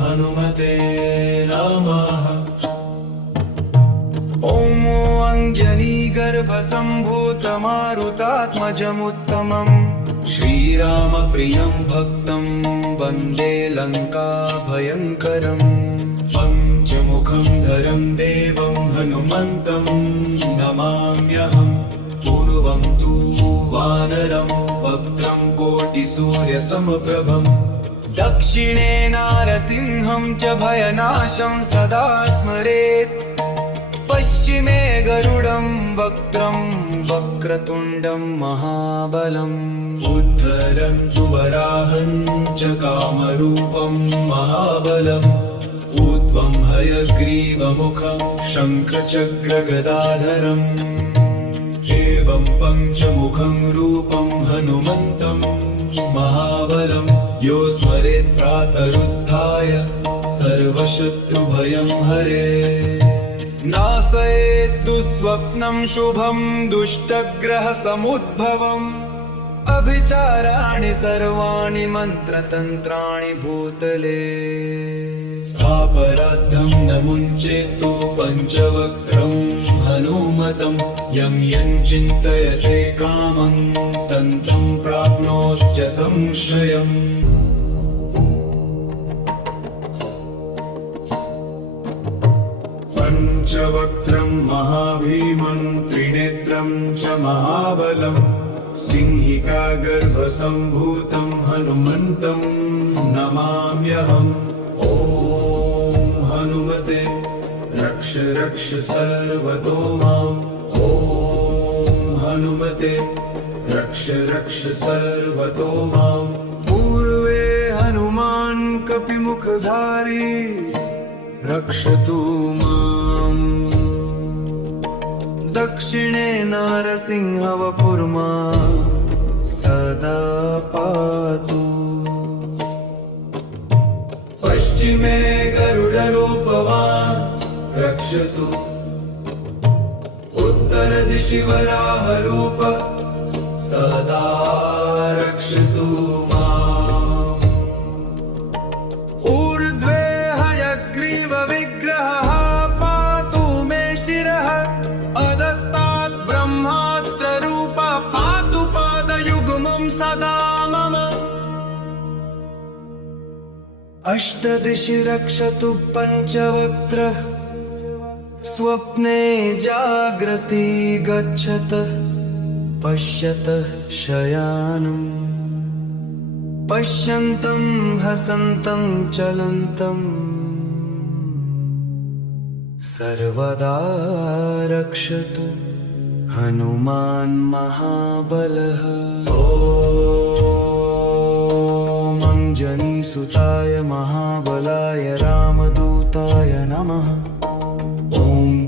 हनुमते नमः ॐ अञ्जनीगर्भसम्भूतमारुतात्मजमुत्तमम् श्रीरामप्रियं भक्तं वन्दे लङ्काभयङ्करम् पञ्चमुखं धरं देवं हनुमन्तं नमाम्यहम् पूर्वं तु वानरं वक्त्रं कोटिसूर्यसमप्रभम् दक्षिणे नारसिंहं च भयनाशं सदा स्मरेत् पश्चिमे गरुडं वक्त्रं वक्रतुण्डं महाबलम् उद्धरन्तु वराहं च कामरूपं महाबलम् ऊर्ध्वं हयग्रीवमुखं शङ्खचक्रगदाधरम् एवं पञ्चमुखं रूपं हनुमन्तं महाबलं यो स्मरेत् प्रातरुत्थाय सर्वशत्रुभयं हरेत् नाशयेत् दुःस्वप्नं शुभं दुष्टग्रहसमुद्भवम् अभिचाराणि सर्वाणि मन्त्रतन्त्राणि भूतले सापराद्धं न मुञ्चेतो पञ्चवक्त्रं हनुमतं यं चिन्तयते कामं तन्तं प्राप्नोत्य संशयम् पञ्चवक्त्रं महाभीमं त्रिनेत्रं च महाबलं सिंहिका गर्भसम्भूतं हनुमन्तं नमाम्यहम् ॐ हनुमते रक्ष रक्ष सर्वतो माम् ॐ हनुमते रक्ष रक्ष सर्वतो माम् पूर्वे हनुमान् कपिमुखधारी रक्षतु माम् दक्षिणे नारसिंहवपुर्मा सदा पातु पश्चिमे गरुडरूपवान् रक्षतु उत्तरदिशि वराहरूप सदा रक्षतु माम् ऊर्ध्वे हयग्रीवविग्रहः पातु मे शिरः अधस्तात् ब्रह्मास्त्ररूप पातु पादयुग्मं सदा मम अष्टदिशि रक्षतु पञ्चवक्त्रः स्वप्ने जाग्रति गच्छतः पश्यतः शयानम् पश्यन्तं हसन्तं चलन्तम् सर्वदा रक्षतु हनुमान् महाबलः ॐ अंजनीसुताय महाबलाय रामदूताय नमः ॐ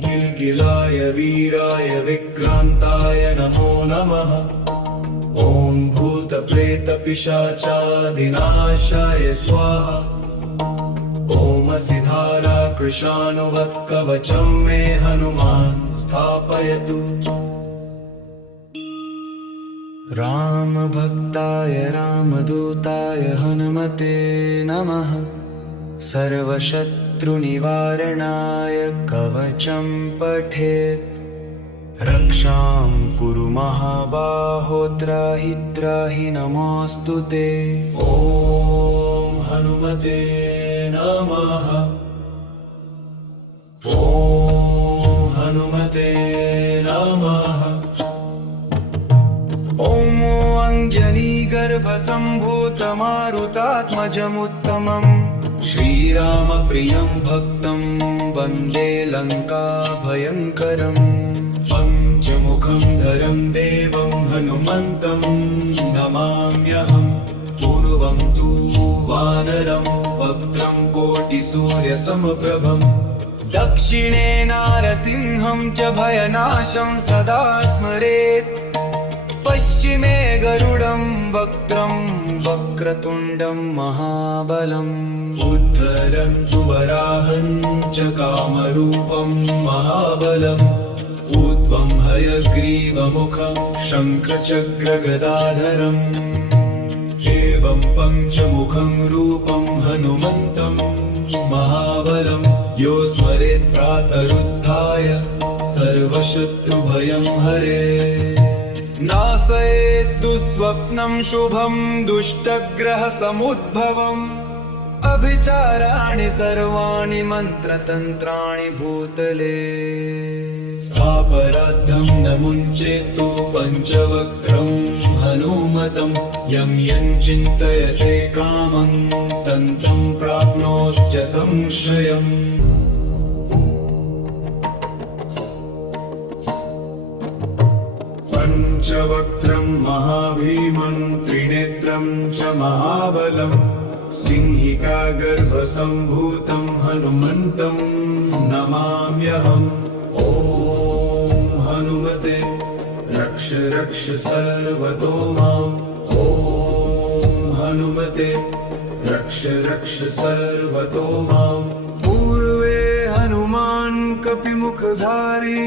किल्किलाय वीराय विक्रान्ताय नमो नमः ॐ भूतप्रेतपिशाचादिनाशाय स्वाहा ॐ सिधारा कृशानुवत्कवचं मे हनुमान् स्थापयतु रामभक्ताय रामदूताय हनुमते नमः सर्वशत्रुनिवारणाय कवचं पठेत् रक्षां कुरु महाबाहो त्राहि त्राहि नमोऽस्तु ते ॐ हनुमते नमः ॐ हनुमते नमः ॐ अञ्जनीगर्भसम्भूतमारुतात्मजमुत्तमम् श्रीरामप्रियं भक्तं वन्दे लङ्काभयङ्करम् पञ्चमुखं धरं देवं हनुमन्तं नमाम्यहम् पूर्वं तु वानरं वक्त्रं कोटिसूर्यसमप्रभम् दक्षिणे नारसिंहं च भयनाशं सदा स्मरेत् पश्चिमे गरुडं वक्त्रं वक्रतुण्डं महाबलम् उत्तरं तु वराहं च कामरूपं महाबलम् ऊर्ध्वं हयग्रीवमुखं शङ्खचक्रगदाधरम् एवं पञ्चमुखं रूपं हनुमन्तं महाबलं यो स्मरेत् प्रातरुत्थाय सर्वशत्रुभयं हरेत् नाशयेत् दुःस्वप्नं शुभं दुष्टग्रहसमुद्भवम् अभिचाराणि सर्वाणि मन्त्रतन्त्राणि भूतले सापराद्धं न मुञ्चेतो पञ्चवक्त्रं हनुमतं यं चिन्तयते कामं तन्तं प्राप्नोत्य संशयम् पञ्चवक्त्रं महाभीमं त्रिनेत्रं च महाबलं सिंहिका गर्भसम्भूतं हनुमन्तं नमाम्यहम् ॐ हनुमते रक्ष रक्ष सर्वतो माम् ॐ हनुमते रक्ष रक्ष सर्वतो माम् पूर्वे हनुमान् कपिमुखधारी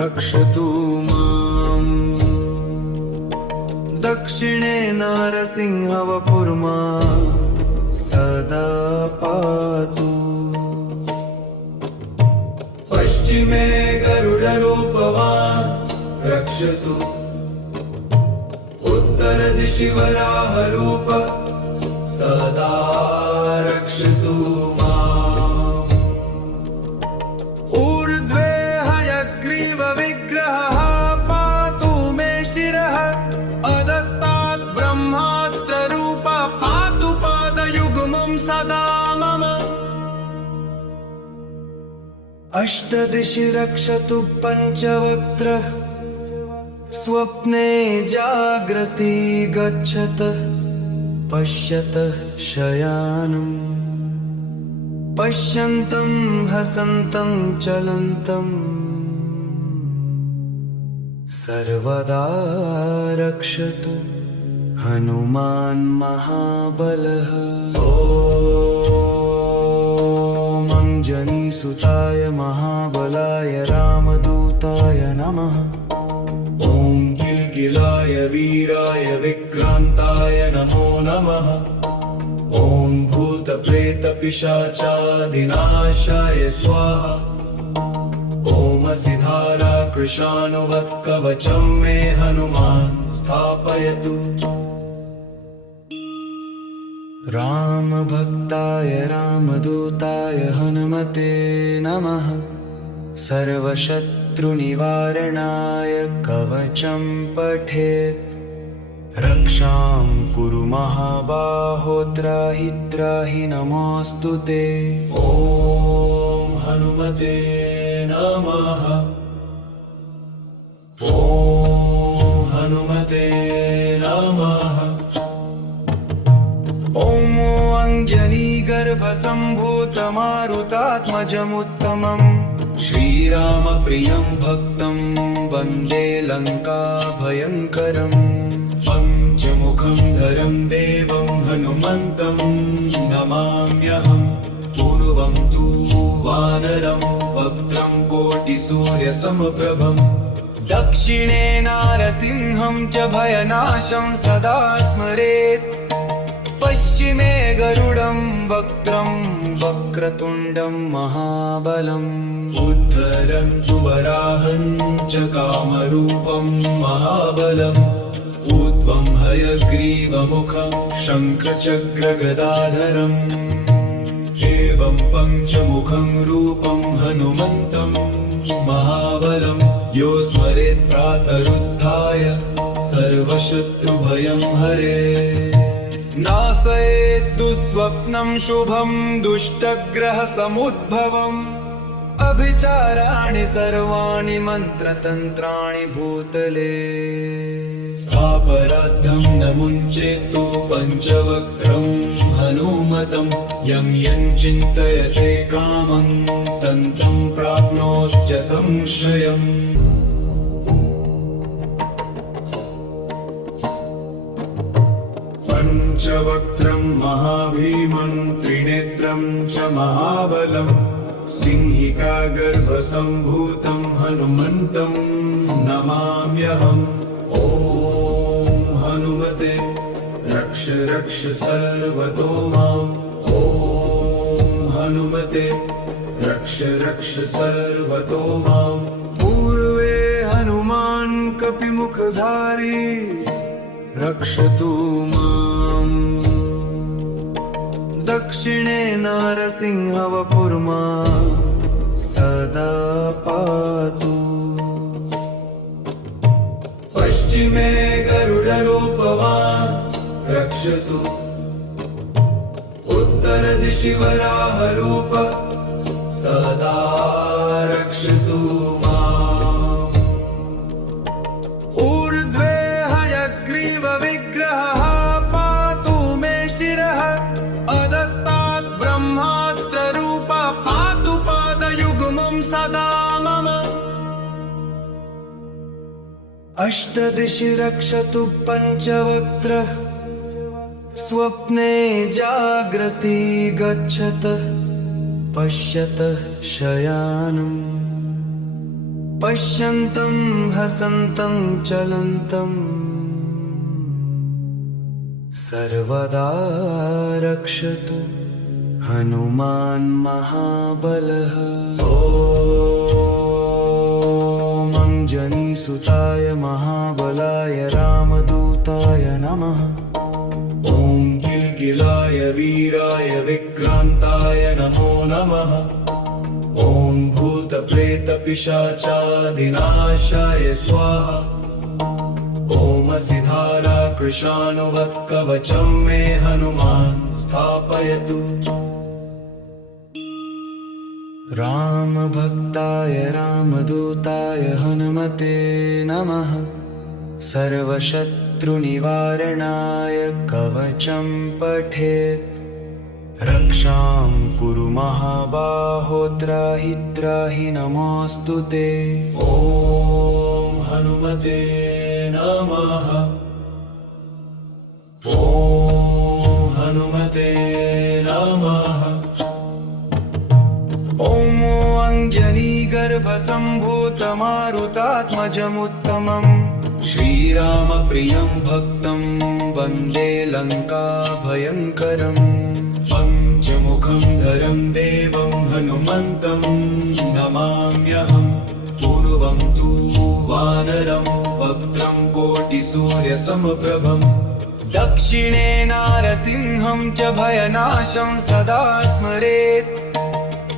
रक्षतु माम् दक्षिणे नारसिंहवपुर्मा सदा पातु पश्चिमे गरुडरूपवान् रक्षतु उत्तरदिशि वराहरूप सदा रक्षतु माम् ऊर्ध्वे हयग्रीवविग्रहः पातु मे शिरः अष्टदिशि रक्षतु पञ्चवक्त्रः स्वप्ने जाग्रति गच्छतः पश्यतः शयानम् पश्यन्तं हसन्तं चलन्तं सर्वदा रक्षतु हनुमान् महाबलः। ॐ अञ्जनीसुताय महाबलाय रामदूताय नमः। ॐ किल्किलाय वीराय विक्रान्ताय नमो नमः। ॐ भूतप्रेतपिशाचादिनाशाय स्वाहा। ॐ सिधारा कृशानुवत्कवचं मे हनुमान् स्थापयतु। रामभक्ताय रामदूताय हनुमते नमः। सर्वशत्रुनिवारणाय कवचं पठेत्। रक्षां कुरु महाबाहो त्राहि त्राहि नमोऽस्तु ते। ॐ हनुमते नमः। ॐ हनुमते नमः। ॐ अञ्जनीगर्भसम्भूतमारुतात्मजमुत्तमम् श्रीरामप्रियं भक्तं वन्दे लङ्काभयङ्करम्। पञ्चमुखं धरं देवं हनुमन्तं नमाम्यहम्। पूर्वं तु वानरं वक्त्रं कोटिसूर्यसमप्रभम्। दक्षिणे नारसिंहं च भयनाशं सदा स्मरेत्। पश्चिमे गरुडं वक्त्रं वक्रतुण्डं महाबलम्। उत्तरन्तु वराहं च कामरूपं महाबलम्। ऊर्ध्वं हयग्रीवमुखं शङ्खचक्रगदाधरम्। एवं पञ्चमुखं रूपं हनुमन्तं महाबलं। यो स्मरेत् प्रातरुत्थाय सर्वशत्रुभयं हरेत्। नाशयेत् दुःस्वप्नं शुभं दुष्टग्रहसमुद्भवम्। अभिचाराणि सर्वाणि मन्त्रतन्त्राणि भूतले। सापराद्धं न मुञ्चेत्तु पञ्चवक्त्रं हनुमतं। यं यं चिन्तयते कामं तं प्राप्नोत्य संशयम्। पञ्चवक्त्रं महाभीमं त्रिनेत्रं च महाबलम्। सिंहिकागर्भसम्भूतं हनुमन्तं नमाम्यहम्। ॐ हनुमते रक्ष रक्ष सर्वतो माम्। ॐ हनुमते रक्ष रक्ष सर्वतो माम्। पूर्वे हनुमान् कपिमुखधारी रक्षतु माम्। दक्षिणे नारसिंहवपुर्मा सदा पातु। पश्चिमे गरुडरूपवान् रक्षतु। उत्तरदिशि वराहरूप सदा रक्षतु माम्। ऊर्ध्वे हयग्रीवविग्रहः पातु मे शिरः। अधस्तात् ब्रह्मास्त्ररूपः पातु पादयुग्मं सदा मम। अष्टदिशि रक्षतु पञ्चवक्त्रः स्वप्ने जाग्रति गच्छतः पश्यतः शयानम् पश्यन्तं हसन्तं चलन्तं सर्वदा रक्षतु हनुमान् महाबलः। ॐ अञ्जनीसुताय महाबलाय रामदूताय नमः। ॐ किल्किलाय वीराय विक्रान्ताय नमो नमः। ॐ भूतप्रेतपिशाचादिनाशाय स्वाहा। ॐ सिधारा कृशानुवत्कवचं मे हनुमान् स्थापयतु। रामभक्ताय रामदूताय हनुमते नमः। सर्वशत्रुनिवारणाय कवचं पठेत्। रक्षां कुरु महाबाहो त्राहि त्राहि नमोऽस्तु ते। ॐ हनुमते नमः। ॐ हनुमते नमः। ॐ अञ्जनीगर्भसम्भूतमारुतात्मजमुत्तमम् श्रीरामप्रियं भक्तं वन्दे लङ्काभयङ्करम्। पञ्चमुखं धरं देवं हनुमन्तं नमाम्यहम्। पूर्वं तु वानरं वक्त्रं कोटिसूर्यसमप्रभम्। दक्षिणे नारसिंहं च भयनाशं सदा स्मरेत्।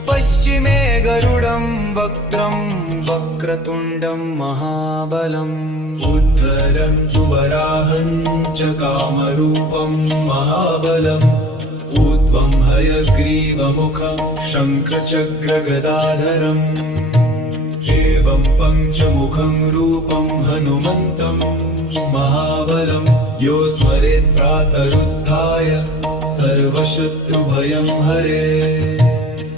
पश्चिमे गरुडं वक्त्रं वक्रतुण्डं महाबलम्। उत्तरं तु वराहं च कामरूपं महाबलम्। ऊर्ध्वं हयग्रीवमुखं शङ्खचक्रगदाधरम्। एवं पञ्चमुखं रूपं हनुमन्तं महाबलं। यो स्मरेत् प्रातरुत्थाय सर्वशत्रुभयं हरेत्।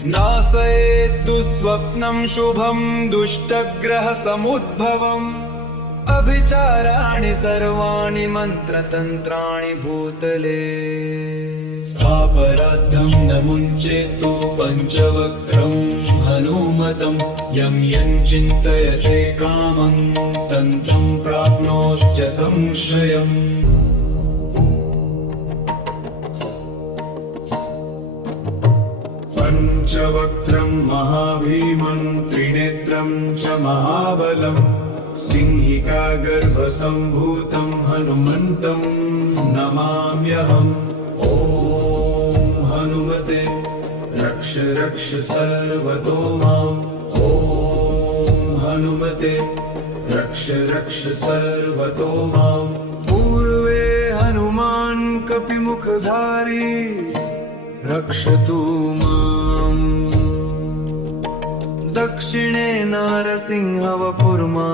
नाशयेत् दुःस्वप्नं शुभं दुष्टग्रहसमुद्भवम्। अभिचाराणि सर्वाणि मन्त्रतन्त्राणि भूतले। सापराद्धं न मुञ्चेत्तु पञ्चवक्त्रं हनुमतं। यं चिन्तयते कामं तं प्राप्नोत्य संशयम्। पञ्चवक्त्रं महाभीमं त्रिनेत्रं च महाबलं। सिंहिकागर्भसम्भूतं हनुमन्तं नमाम्यहम्। ॐ हनुमते रक्ष रक्ष सर्वतो माम्। ॐ हनुमते रक्ष रक्ष सर्वतो माम्। पूर्वे हनुमान् कपिमुखधारी रक्षतु माम्। दक्षिणे नारसिंहवपुर्मा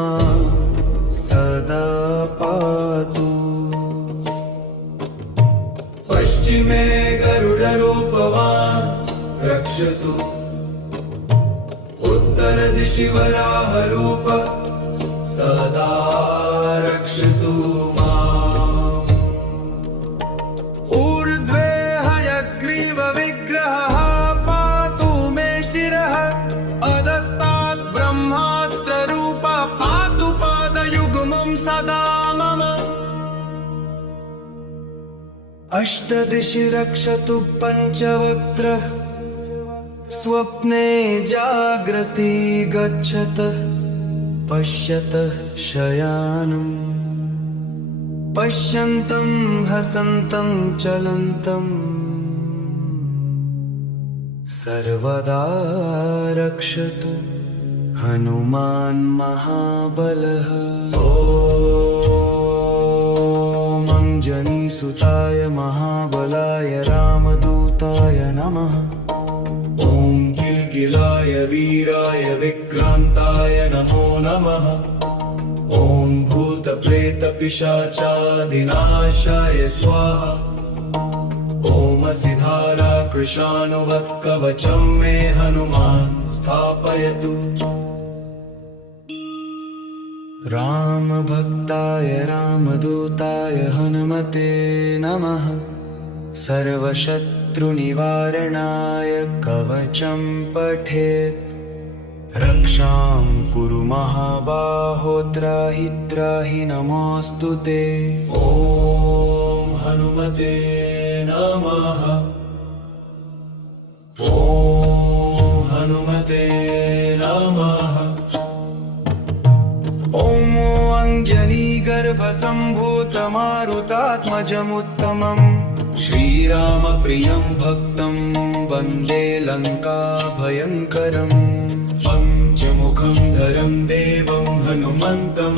सदा पातु। पश्चिमे गरुडरूपवान् रक्षतु। उत्तरदिशि वराहरूप सदा रक्षतु माम्। ऊर्ध्वे हयग्रीवविग्रहः पातु मे शिरः। अधस्तात् ब्रह्मास्त्ररूप पातु पादयुग्मं सदा मम। अष्टदिशि रक्षतु पञ्चवक्त्रः। स्वप्ने जाग्रति गच्छतः पश्यतः शयानम्। पश्यन्तं हसन्तं चलन्तम् सर्वदा रक्षतु हनुमान् महाबलः। ॐ अञ्जनीसुताय महाबलाय रामदूताय नमः। ॐ किल्किलाय वीराय विक्रान्ताय नमो नमः। ॐ भूतप्रेतपिशाचादिनाशाय स्वाहा। ॐ सिधाराकृशानुवत्कवचं मे हनुमान् स्थापयतु। रामभक्ताय रामदूताय हनुमते नमः। सर्वशत्रुनिवारणाय कवचं पठेत्। रक्षां कुरु महाबाहो त्राहि त्राहि नमोऽस्तु ते। ॐ हनुमते नमः। ॐ हनुमते नमः। ॐ अञ्जनीगर्भसम्भूतमारुतात्मजमुत्तमम् श्रीरामप्रियं भक्तं वन्दे लङ्काभयङ्करम्। पञ्चमुखं धरं देवं हनुमन्तं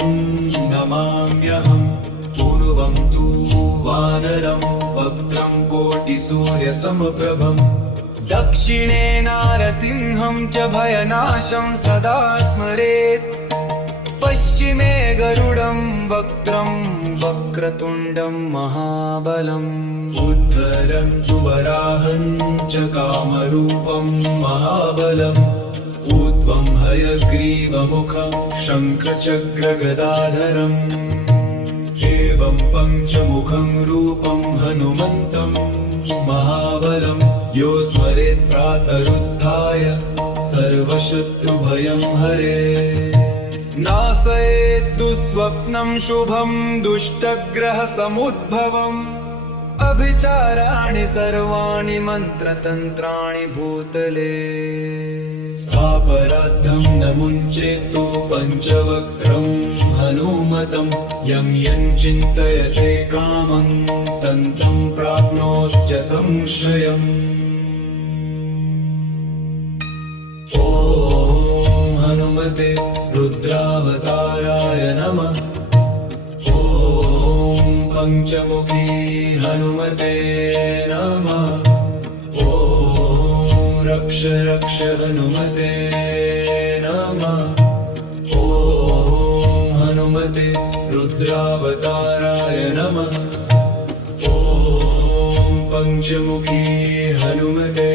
नमाम्यहम्। पूर्वं तु वानरं वक्त्रं कोटिसूर्यसमप्रभम्। दक्षिणे नारसिंहं च भयनाशं सदा स्मरेत् पश्चिमे गरुडं वक्त्रं वक्रतुण्डं महाबलम् उत्तरं तु वराहं च कामरूपं महाबलम् ऊर्ध्वं हयग्रीवमुखं शङ्खचक्रगदाधरम् एवं पञ्चमुखं रूपं हनुमन्तं महाबलं यो स्मरेत् प्रातरुत्थाय सर्वशत्रुभयं हरेत् नाशयेत् दुःस्वप्नं शुभं दुष्टग्रहसमुद्भवम् अभिचाराणि सर्वाणि मन्त्रतन्त्राणि भूतले सापराद्धं न मुञ्चेत्तु पञ्चवक्त्रं हनुमतं यं चिन्तयते कामं तन्तं प्राप्नोत्य संशयम् ॐ हनुमते रुद्रावताराय नमः ॐ पञ्चमुखी हनुमते नमः ॐ रक्ष रक्ष हनुमते नमः ॐ हनुमते रुद्रावताराय नमः ॐ पञ्चमुखी हनुमते